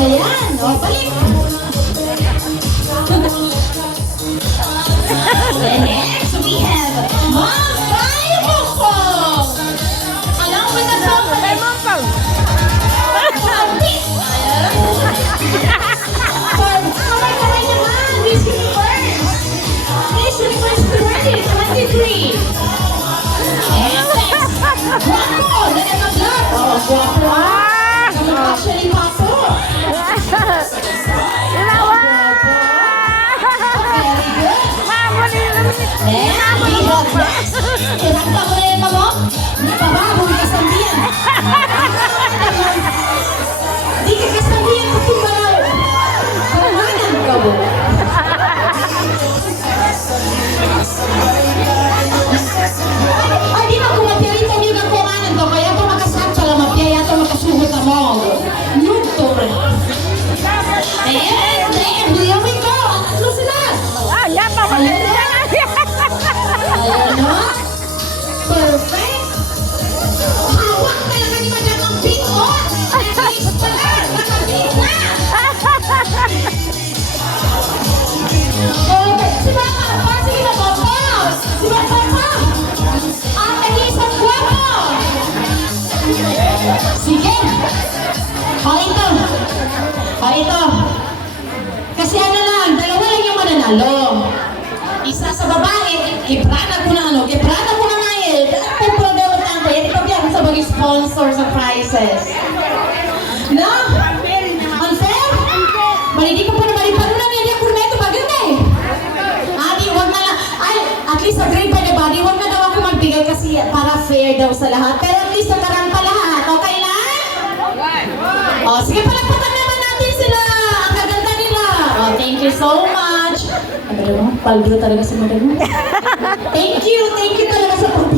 Ayan, o, balik. And next, we have Mom Fireball. Along with the chocolate. Kamay naman. Miss Universe. Miss Universe 2023. And next, Guapo. Dala na vlog. Oh, Guapo. Kami actually Guapo. And we have next. Irakta mo na yung mga nagpababong kasambihan. Di ka kasambihan ko tumaraw. Kawanan ka mo. Ay, di ba kumapya rin kami ng kawanan ko. Kaya ito makasatsa lang mapya. Yato makasuhot na mo. Luto. And there we go. At atlo sila. Ayan pa. Ayan o. Perfect. Hawak talaga ni Madam ang pink o. Please pala. Nakapink na. Okay. Si Mama. Sige na Papa. Si Papa. Ang nag-iisang guwapo. Sige. Ito. Ito. Kasi ano lang, dalawa lang yung mananalo. Isa sa babae, kiprana ko na kiprana ko na ngayon. Dapat programa lang ko, yan ipagyan sa mag-sponsor sa prizes. No? Unfair? Maligi ko pa na malipanunan yan yung kurneto, maganda eh. Adi, wag na lang. Ay, at least sa grade by the body, wag na daw ako magbigay kasi para fair daw sa lahat. Pero at least nagkaroon pa lahat. Okay lang? O, sige, palagpakan naman natin sila. Ang gaganda nila. Oh, thank you so much. Paldo talaga si Madam. Thank you talaga sa pag